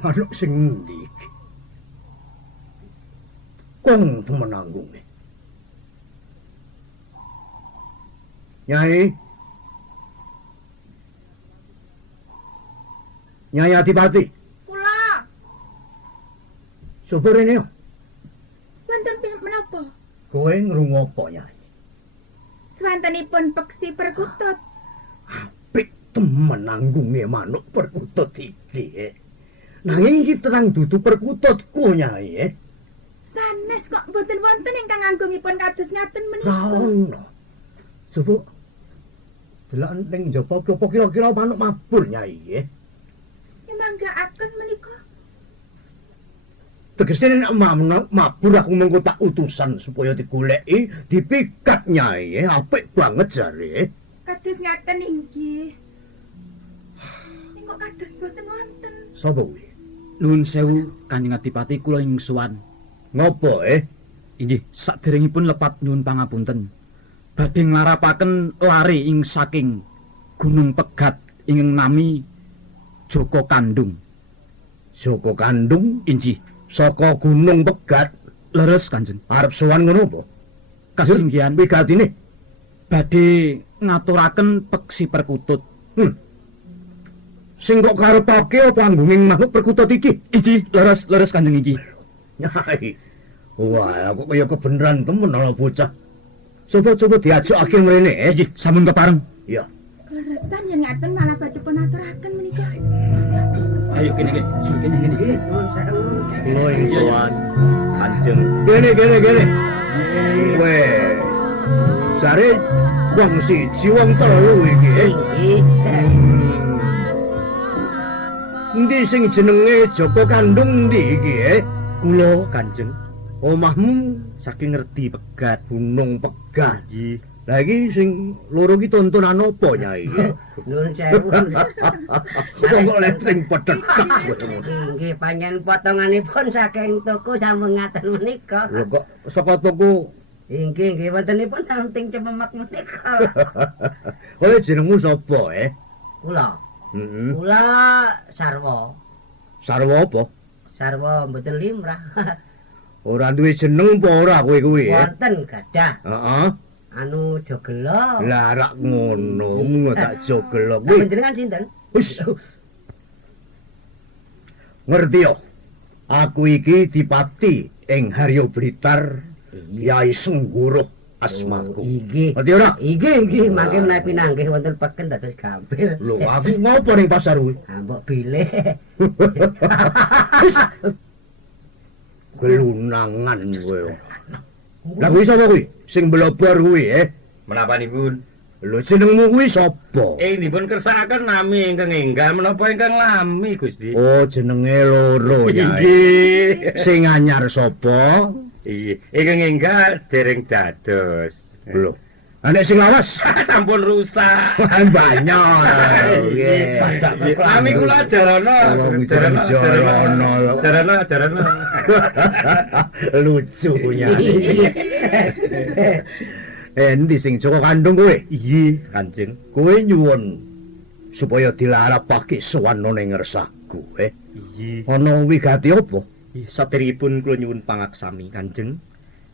Manuk sing endi iki? Kong temenanggunge. Nyai. Nyai Adipati. Kula. Sopo rene yo? Wonten menapa? Kowe ngrungu apa, Nyai? Swantenipun peksi perkutut. Apik temenanggunge manuk perkutut iki. Nanging iki terang dudu perkututku, Nyai. Sanes kok boten wonten ingkang anggungipun kados ngaten menika. Ra ono. Coba delok ning njaba apa kira-kira manuk mabur, Nyai. Manggaaken menika. Tegese nek manuk mabur aku mengko tak utusan supaya digoleki, dipikat, Nyai. Apik banget jare. Kados ngaten inggih. Ning kok kados boten wonten. Sapa kuwi? Nuwun sewu Kanjeng Adipati, kula ing sowan. Ngopo, Inggih, saderengipun lepat nyuwun pangapunten. Badhe nglarapaken lare ing saking Gunung Pegat ingkang nami Joko Kandung. Joko Kandung? Inggih, saka Gunung Pegat. Leres, Kanjeng. Arep sowan ngono apa? Kasinggihan wigatine badhe ngaturaken peksi perkutut. Sing kok karepake apa anggunging manuk perkutut iki? Inggih, leres Kanjeng inggih. Nyai. Wah, aku kaya kebeneran temen ana bocah. Coba diajakake mrene, Inggih, sampun kepareng. Iya. Leresan yen ngaten malah badhe pun aturaken menika. Ayo kene. Kula ing sowan Kanjeng. Gene. Weh. Jare wong siji wong telu iki. Endi sing jenenge Joko Kandung ndi iki, Kula, Kanjeng. Omahmu saking ngerti Pegat, Gunung Pegat. Nggih. Lah iki sing loro ki tontonan apa Nyai? Nuwun sewu. Kok letring pedetek. Nggih panjenengan potonganipun saking toko sampun ngaten menika. Lho kok saka toko Nggih wontenipun saking Cememek menika. kowe jenengmu sapa Kula. Heeh. Kula Sarwa. Sarwa apa? Sarwa mboten limrah. Ora duwe jeneng apa ora kowe kuwi Wonten gadah. Heeh. Anu jogelo. Lah rak ngono, tak jogel Lah kuwi. panjenengan sinten? Wis. Ngerti yo. Aku iki dipati ing Haryo Blitar, Yai Sengguruh asmaku. Inggih. Ngerti ora? Inggih, mangke menawi pinanggih wonten peken dados gampil. Lho, aku ngopo ning pasar kuwi? Mbok bilih. Gelunangan kowe. Lah kuwi sapa kuwi? Sing blebar kuwi, Menapanipun? Lho jenengmu kuwi sapa? Dipun kersakaken nami ingkang enggal menapa ingkang lami, Gusti? Oh, jenenge loro ya. Inggih. Sing anyar sapa? Iya, ingkang enggal dereng dados. Lho. Anek sing lawas Sampun rusak. banyak. Nami kula Jarana. Oh, Jarana. Jarana. Lucu Nyai. Endi sing Joko Kandung kowe? Iya, Kanjeng. Kowe nyuwun supaya dilarapake sowan ning ngersaku, Iya. Ana wigati apa? Saderengipun kula nyuwun pangaksami Kanjeng.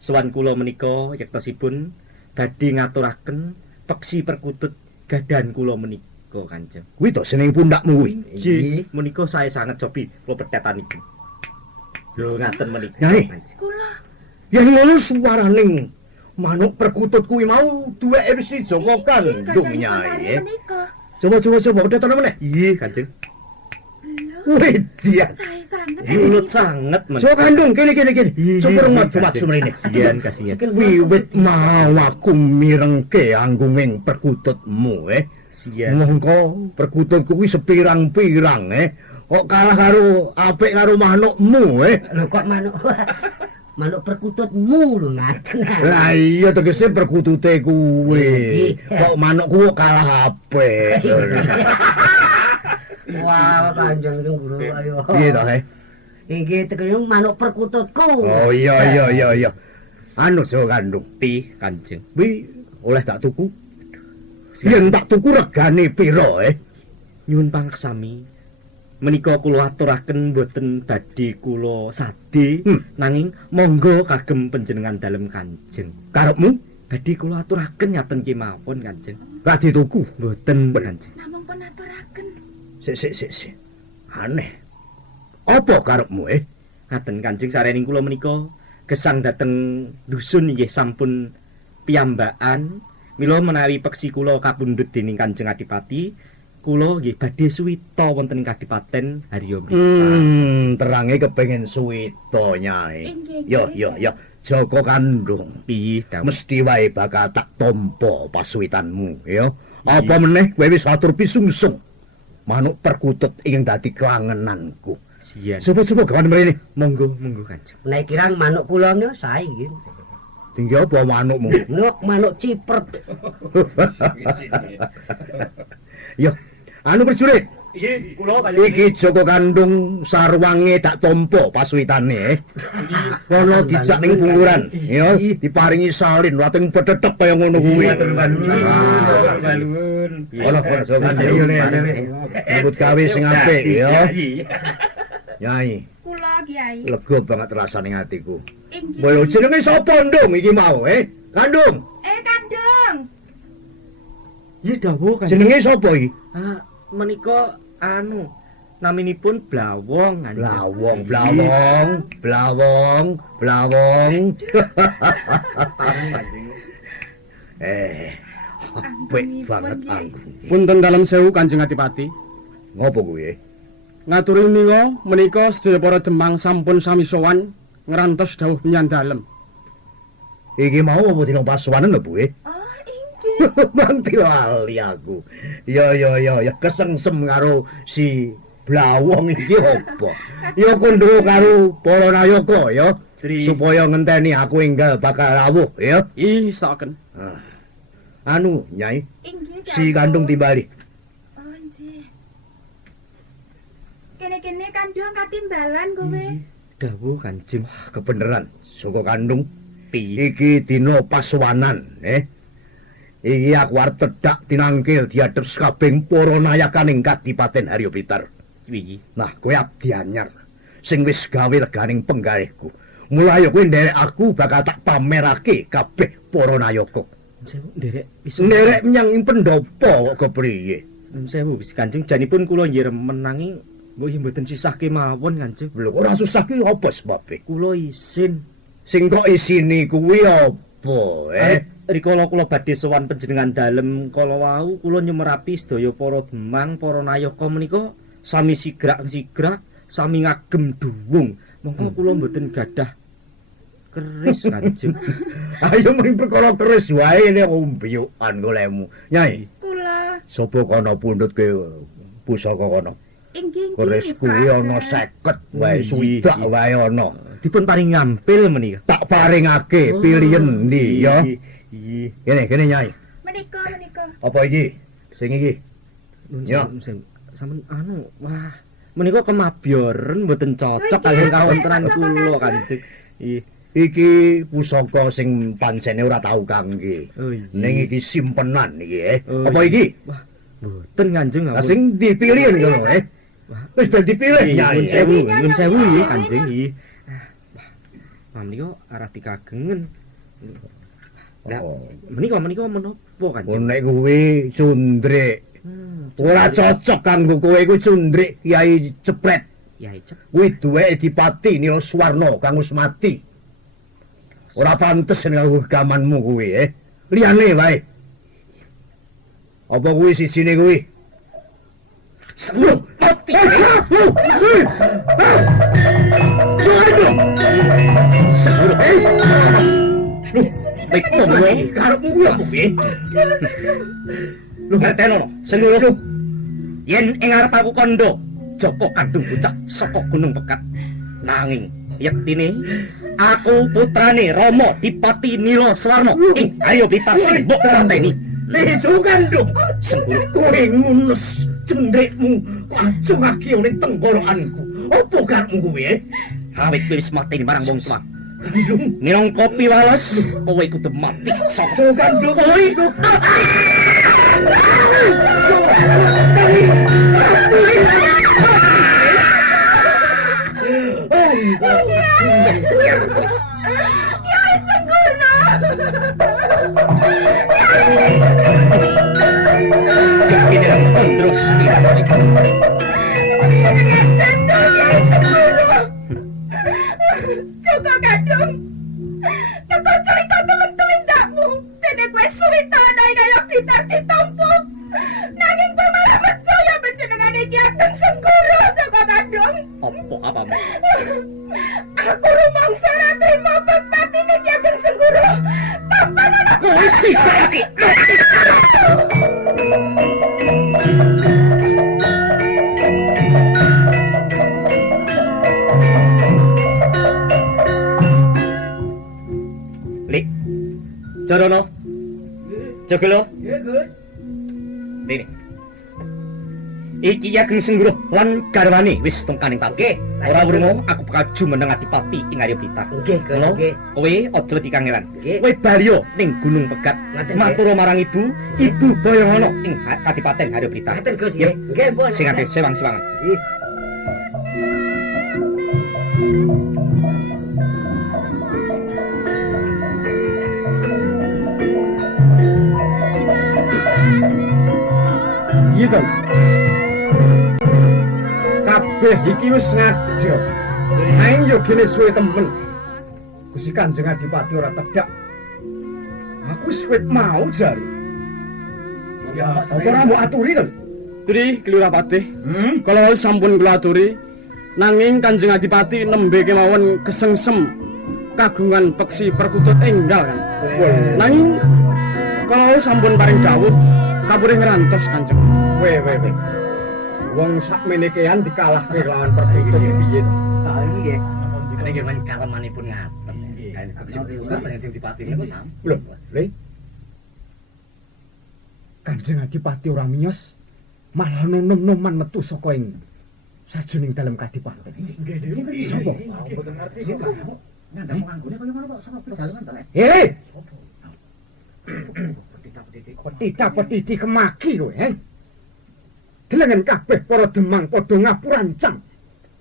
Sowan kula menika yektosipun badhe ngaturaken peksi perkutut gadan kula menika Kanjeng. Kuwi to seneng pundakmu kuwi. Nggih, menika saya sangat cobi kula petetan iki. Lho ngaten menika. Nyai. Kanjeng. Kula Yen ngono suwaraning manuk perkutut kuwi mau duweke mesti Joko Kandung Nyai. Coba petetan meneh. Iya, Kanjeng. Wih, dia. saya sangat Nunut sanget men. Joko Kandung kene. Iya, Coba iya, rumah Kanjeng. mrene. Kasihan, kasihan. Wiwit mau aku mirengke anggunging perkututmu, Sian. Mongko perkututku kuwi sepirang-pirang, Kok kalah karo apik karo manukmu, Lho kok manuk perkututmu lho ngaten. Lah iya tegese perkutute kuwi. Iya. Kok manukku kalah apik. Wah, Kanjeng Guru ayo. Piye to, Inggih tegese manuk perkututku. Oh iya. Anu Joko Kandung, Pi, Kanjeng. kuwi oleh tak tuku. Yen tak tuku regane pira, Nyuwun pangaksami. Menika kula aturaken boten badhe kula sade, nanging monggo kagem panjenengan dalem Kanjeng. Karepmu Badhe kula aturaken nyaten kemawon Kanjeng. gak dituku. Boten Kanjeng. namung pun aturaken. Sik. Aneh. Apa karepmu, Ngaten Kanjeng sarening kula menika gesang dhateng dusun nggih sampun piyambakan. Mila menawi peksi kula kapundhut dening Kanjeng Adipati, kula nggih badhe suwita wonten ing Kadipaten Haryo Blitar. Terange kepengin suwita Nyai. Inggih, Yo. Joko Kandung. Piye dawuh? Mesti wae bakal tak tampa pasuwitanmu, ya. Apa meneh kowe wis atur pisungsung. Manuk perkutut ingin dadi klangenanku. Sian. Coba gawan mrene. Monggo Kanjeng. Nek kirang manuk kula niku sae nggih. Tinggi apa manukmu? Manuk cipret. Yo, anu prajurit. Iya, kula Kanjeng. Iki Joko Kandung sarwange tak tampa pasuwitane, Kono dijak ning bunguran, ya, diparingi salin lating petetek kaya ngono kuwi. Balun. Ono Joko Kandung. Nyambut gawe sing apik, ya. Nyai, Kula Kyai. lega banget rasane atiku. Inggih. Lho jenenge sapa Ndung iki mau, Kandung. Kandung. Iya dawuh Kanjeng. Jenenge sapa iki? Menika anu naminipun Blawong Kanjeng. Blawong. Apik banget aku. Punten dalem sewu Kanjeng Adipati. Ngopo kuwi? Ngaturi menika sedaya para Demang sampun sami sowan ngrantos dawuh menyang dalem. Iki mau apa dina pasuwanen lho, Bu? Oh, inggih. Nanti lali aku. Ya, kesengsem karo si Blawong iki apa? Ya kondro karo para nayaka ya, supaya ngenteni aku enggal bakal rawuh ya. Ih, saken. Anu, Nyai, Inggih, si Dawuh. Kandung timbali. Oh, nggih. Kene-kene Kandung katimbalan kowe. Dawuh Kanjeng. Kebeneran, saka Kandung. Piye? Iki dina pasuwanan, Iki aku arep tedhak tinangkil diadep sakabeng para nayakaning Kadipaten Harya Blitar. Piye? Nah, kowe abdi anyar sing wis gawe leganing penggalihku. Mulai kowe nderek aku bakal tak pamerake kabeh para nayaka. Sewu nderek wis Nderek menyang ing pendopo kok kepriye? Sewu wis Kanjeng janipun kula nggih remen nanging mbok mboten sisahke mawon Kanjeng. Lho ora susah ki apa sebabe? Kula isin Sing kok isine kuwi apa, rikala kula badhe sowan panjenengan dalem kala wau kula nyemerapi sedaya para demang para nayaka menika sami sigrak-sigrak sami ngagem duwung mongko kula mboten gadah keris Kanjeng. Ayo mring perkara keris wae nek umbiyukan golemu. Nyai, Kula sapa kana pundhut ke pusaka kana? inggih Keris kuwi ana 50 wae, swidak wae ana. Dipun paring ngampil menika. Tak paringake pilihen ndi ya. Iya. Kene Nyai. Menika. Apa iki? Sing iki. Ya. Sampun anu, wah, menika kemabioren mboten cocok kaliyan kawontenan kula Kanjeng. Iki pusaka sing pancene ora tau kangge. Oh, iya. Ning iki simpenan iki, Oh, Apa iya. iki? Wah, mboten Kanjeng. Lah sing dipilih ngono, Wis ben dipilih Nyai. Nyuwun sewu nggih Kanjeng nggih. Wah, menika arep dikagengen. Lah, menika menapa Kanjeng? Nek kuwi cundrik. Ora cocok kanggo kowe kuwi cundrik Kyai Cepret. Yai cep. Kuwi duweke Dipati Nila Suwarna kang wis mati. Ora pantes kanggo gamanmu kuwi, Liyane wae. Apa kuwi sisine kuwi? Sebelum mati. Sebelum Baik, karepmu kuwi apa kuwi? Lho ngerteno no, senulur. Yen ing arep aku kandha Joko Kandung bocah saka Gunung Pekat. Nanging yektine aku putrane Rama Dipati Nila Suwarna ing Harya Blitar sing mbok pateni. Lejo Kandung, sembur kowe ngunus cendrikmu kacungake ning tenggorokanku. Apa karepmu kuwi, Awit kowe wis mateni marang wong tuwa. Kandung, Minangka piwales kowe kudu mati saka Lejo Kandung kowe. Kyai Sengguna. kepindah terus pirang. Panjenengan sentuh Kyai Sengguna. Joko Kandung. Teko cerita temen-temendakmu. Dene kowe suwitana ing Harya Blitar ditampa. Nanging pemalamet saya panjenengane Ki Ageng Sengguna Joko Kandung. Apa? Aku rumangsa ora trima pepatine Ki Ageng Sengguna. Tampan anakku Kowe sisake. Lik. Jarono. Jogelo. Nggih, Gus. Dene. Iki Ageng Senggura lan garwane wis tungkaning pati. Ora wurmo aku bakal jumeneng Adipati ing Harya Blitar. Nggih, Gus, Mula, nggih. kowe aja wedi kangelan. Nggih. Kowe baliyo ning Gunung Pegat. Ngaten, Matur marang ibu Boyongono ing Kadipaten Harya Blitar. Ngaten, Gus, nggih. Nggih, pun. Sing ate sewang-sewangan. Nggih. Iya to. Kabeh iki wis ngadya. Nanging yo gene suwe temen. Gusti Kanjeng Adipati ora tedhak. Aku wis wit mau jare. Ya, apa ora mbok aturi to? Tri Kelurapati. Kalau sampun kula aturi, nanging Kanjeng Adipati nembe kemawon kesengsem kagungan peksi perkutut enggal kan. Nanging kalau sampun paring dawuh kapurih ngrantos Kanjeng. Weh. Wong sakmene kean dikalahke lawan perkutut piye to? Nah, iki nggih. Ini nggih men kalemanipun ngaten. Kain peksi perkutut panjenengan Dipati niku sam. Lho, Le. Kanjeng Adipati ora miyos, malah nom-noman metu saka ing sajroning dalem kadipaten. Sapa? Mboten ngerti kok. Ngandhap nganggone kaya ngono kok saka pedalaman to, Lek. Petita-petiti kemaki kowe, Delengen kabeh para demang padha ngapurancang.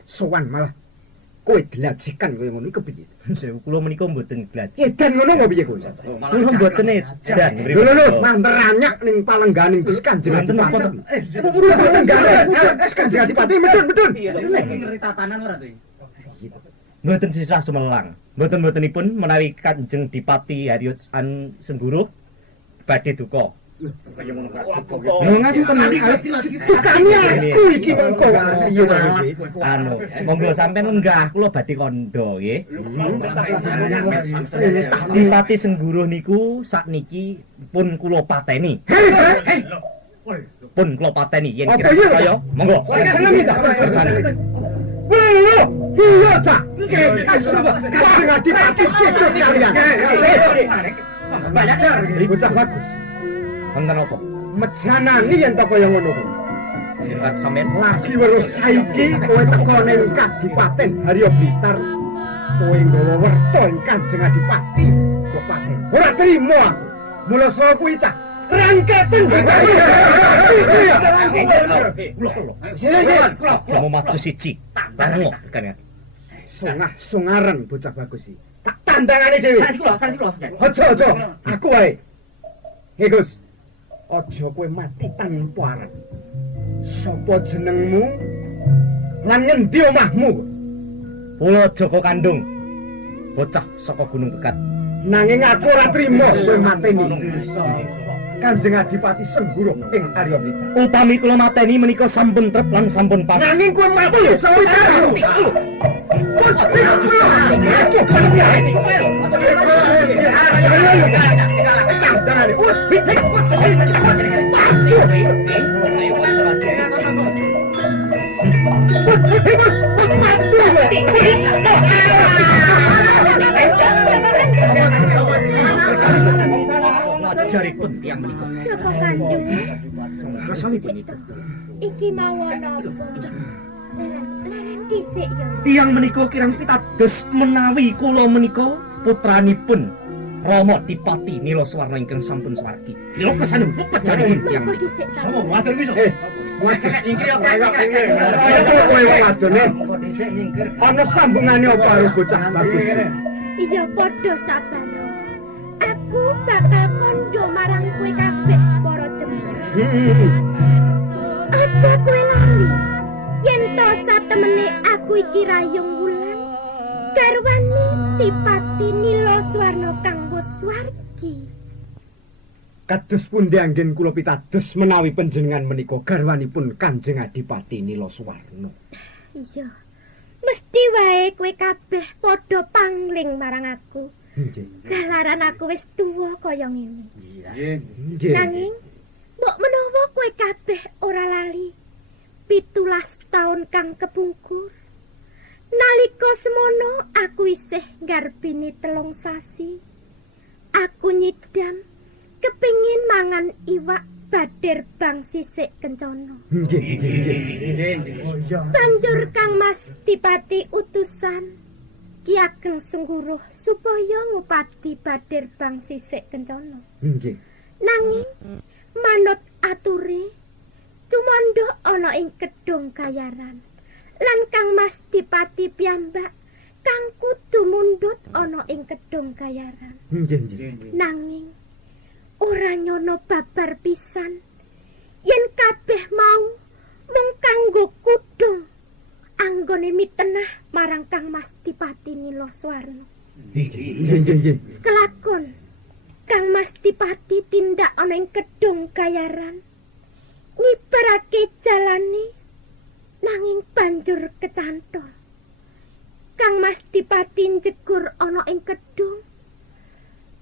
Sowan malah kowe delajikan kaya ngono iki kepiye? Sewu kula menika mboten glaj. Edan ngono apa piye kowe? Kula mboten edan. Lho, manter anyak ning palengganing Gusti Kanjeng Adipati. Mboten gare. Kanjeng Adipati medun. Ngeri tatanan ora to? Mboten sisah sumelang. Mboten-mbotenipun menawi Kanjeng Dipati Haryosan Sengguruh badhe duka. Kaya ngono kok. Lho ngati tenan tukane aku iki mengko. Anu, monggo sampeyan lenggah kula badhe kandha nggih. Dipati Sengguruh niku sakniki pun kula pateni. Pun kula pateni yen kira percaya. Monggo. Lho, iya Cak. Kanjeng Adipati sedo sekalian. Banyak sar. Bocah bagus. Wonten apa? Mejanani yen tak kaya ngono kuwi. Jenengan sampeyan Lagi weruh saiki kowe teko ning Kadipaten Haryo Blitar. Kowe nggawa werta ing Kanjeng Adipati Kabupaten. Ora trimo aku. Mula saka kuwi Cak. Rangketen. Jamu maju siji. Tango kan. Sungah-sungaren bocah bagus iki. Tak tandangane dhewe. Sanes kula. Aja. Aku wae. He Gus. Aja kowe mati tanpa arep. Sapa jenengmu? Lan ngendi omahmu? Kula Joko Kandung. Bocah saka Gunung Bekat. Nanging aku ora trima kowe mateni. Kanjeng Adipati Sengguruh ing Haryo Blitar. Upami kula mateni menika sampun trep lan sampun pas. Nanging kowe mati sawitar. Bos, Ajaripun tiyang menika. Joko Kandung. Rasanipun niku. Iki mawon apa? Leren dhisik ya. Tiyang menika kirang pitados menawi kula menika putranipun Rama Dipati Nilaswarna ingkang sampun swargi. Lha kesanem pejanipun tiyang Monggo menika. dhisik Sapa sampeyan. wadon iso? Wadon nyingkir apa? Sapa kowe wadone? Ana sambungane apa karo bocah bagus? Iya padha sabana. Aku bakal kondo marang kowe kabeh para demang. Apa kowe lali? Yen to satemene aku iki rayung wulan, garwane Dipati Nilaswarna kang wis swargi. Kados pundi anggen kula pitados menawi panjenengan menika garwanipun Kanjeng Adipati Nilaswarna. Iya. Mesti wae kowe kabeh padha pangling marang aku. Jalaran aku wis tuwa kaya ngene. Nanging mbok menawa kowe kabeh ora lali 17 taun kang kepungkur. Nalika semono aku isih nggarbini 3 sasi. Aku nyidam kepingin mangan iwak badir bang sisik kencana. Banjur Kang Mas Dipati utusan Ki Ageng Sengguruh supaya ngupati badir bang sisik kencana. Nanging manut ature cumandha ana ing Kedung Gayaran. Lan Kang Mas Dipati piyambak kang kudu mundhut ana ing Kedung Gayaran. Nanging ora nyono babar pisan yen kabeh mau mung kanggo kudung anggone mitenah marang Kang Mas Dipati Nilaswarna. Kelakon Kang Mas Dipati tindak ana ing Kedung Gayaran ngibarake jalane nanging banjur kecantol. Kang Mas Dipati njegur ana ing kedung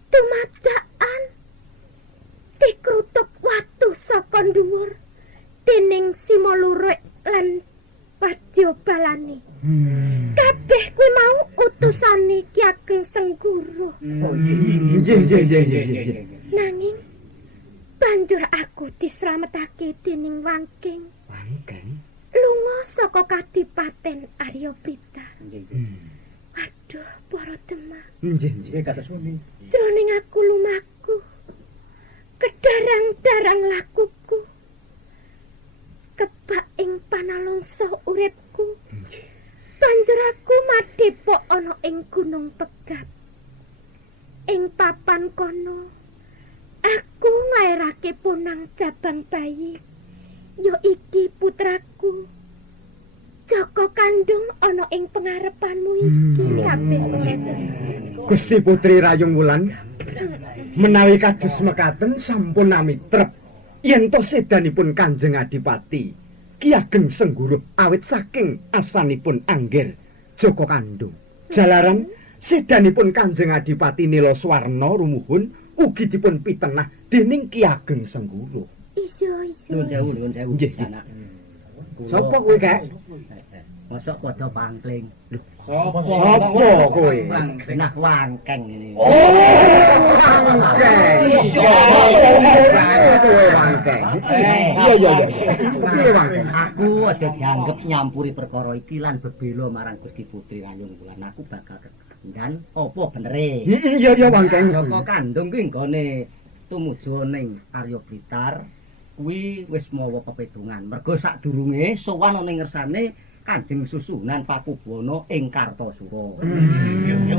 dumadakan dikrutuk watu saka dhuwur dening Sima Lurik lan Wadya Balane. Kabeh kuwi mau utusane Ki Ageng Sengguruh. Nanging Banjur aku dislametake dening Wangking. Wangking. Lunga saka Kadipaten Arya Blitar. Aduh, para Demang. Nggih, kados pundi. Jroning aku lumaku. Kedarang-darang lakuku. Kebak ing panalongso uripku. Banjur aku madhepok ana ing Gunung Pegat. Ing papan kono aku nglairake ponang jabang bayi. Ya iki putraku. Joko kandung ana ing pengarepanmu iki kabeh. Gusti Putri Rayung Wulan menawi kados mekaten sampun nami trep yen to sedanipun Kanjeng Adipati Ki Ageng Sengguruh awit saking asanipun angger Joko kandung. Jalaran sedanipun Kanjeng Adipati Nila Swarna rumuhun ugi dipun pitenah dening Ki Ageng Sengguruh. Iya. Nuwun sewu. Nggih. Anak. Sapa kowe, Kak? Mosok padha pangkling. Sapa kowe? Nah Wangking ini. Wangking. Iya. Piye Wangking? Aku aja dianggep nyampuri perkara iki lan bebela marang Gusti Putri Rayung Wulan. Aku bakal kekandan apa benere. Iya Wangking. Joko kandung kuwi nggone tumuju ning Arya Blitar kuwi wis mawa pepedungan. Mergo sadurunge sowan ning ngersane Kanjeng Susunan Pakubono ing Kartosura.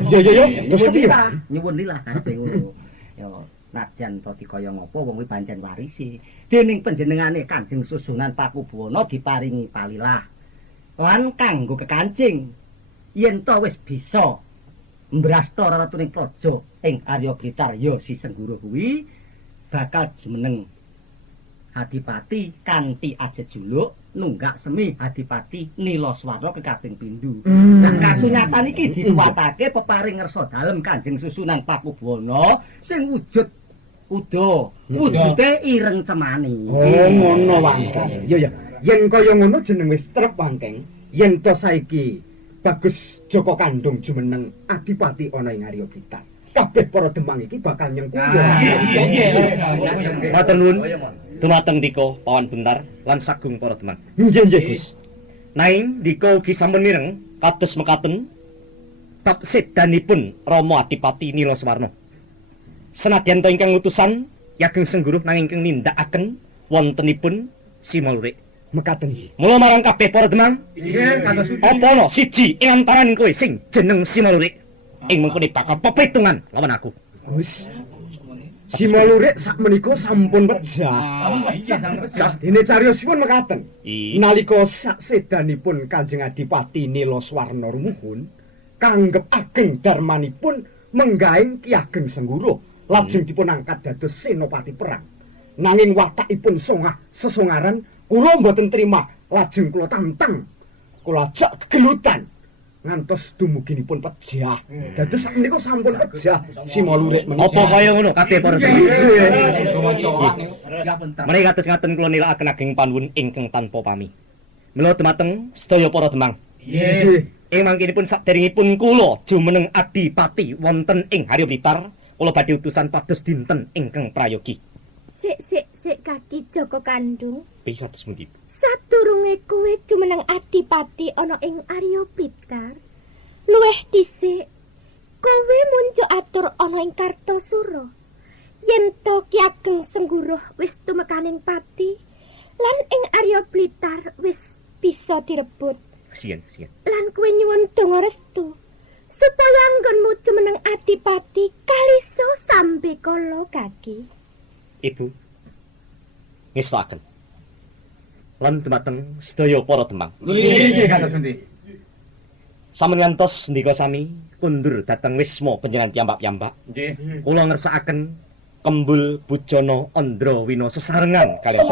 Iya. Terus kepiye? Nyuwun lilah kabeh ngono. Ya nadyan to dikaya ngapa wong kuwi pancen warisi. Dening panjenengane Kanjeng Susunan Pakubono diparingi palilah. Lan kanggo kekancing yen to wis bisa mbrasta ratuning praja ing Arya Blitar ya si Sengguruh kuwi bakal jumeneng Adipati kanthi ajejuluk nunggak semi Adipati Nila Swarna kekaping pindho. Nah kasunyatan iki dituwatake peparing ngersa dalem Kanjeng Susunan Pakubono sing wujud wujude ireng cemani. Oh ngono Wangking. Iya. Yen kaya ngono jeneng wis trep Wangking. Yen to saiki bagus Joko kandung jumeneng Adipati ana ing Arya Blitar. Kabeh para Demang iki bakal nyengkulo. Matur nuwun. Dumateng dika Pawan Bentar lan sagung para Demang. Nggih, Gus. Naing dika ugi sampun mireng kados mekaten bab sedanipun Rama Adipati Nila Swarna. Senadyan to ingkang utusan Ki Ageng Sengguruh nanging ingkang nindakaken wontenipun simalurik. Mekaten iki. Mula marang kabeh para Demang, Iya, kados apa ana siji ing antaraning kowe sing jeneng simalurik ing mengkene bakal pepetungan lawan aku. Gus. Si Malurik sakmenika sampun wejah. Dene cariyosipun mekaten. Nalika sasedanipun Kanjeng Adipati Nila Swarna rumuhun, kanggep ageng darmanipun menggaing Ki Ageng Sengguruh, lajeng dipun angkat dados senopati perang. Nanging watakipun songah sesongaran, kula mboten trima, lajeng kula tantang. Kula ajak gelutan. Ngantos dumuginipun pejah. Dados sakmenika sampun pejah si Malurik menika. Apa kaya ngono kabeh para Demang? Menika kados ngaten kula nilakaken ageng panuwun ingkang tanpa pami. Mila dumateng sedaya para Demang. Nggih. Ing mangkinipun saderengipun kula jumeneng Adipati wonten ing Arya Blitar, kula badhe utusan pados dinten ingkang prayogi. Sik kaki Joko kandung. Piye kados pundi? Sadurunge kowe jumeneng Adipati ana ing Arya Blitar, luwih dhisik kowe munjuk atur ana ing Kartosura. Yen to Ki Ageng Sengguruh wis tumekaning pati, lan ing Arya Blitar wis bisa direbut. Siyen. Lan kowe nyuwun donga restu supaya anggonmu jumeneng Adipati kalisa sambe kala kaki. Ibu ngestaken lan dumateng sedaya para Demang. Nggih, kados pundi? Sampun ngantos ndika sami kundur dhateng wisma panjenengan piyambak-piyambak. Nggih. Kula ngersakaken Kembul Bujana Andrawina sesarengan kaliyan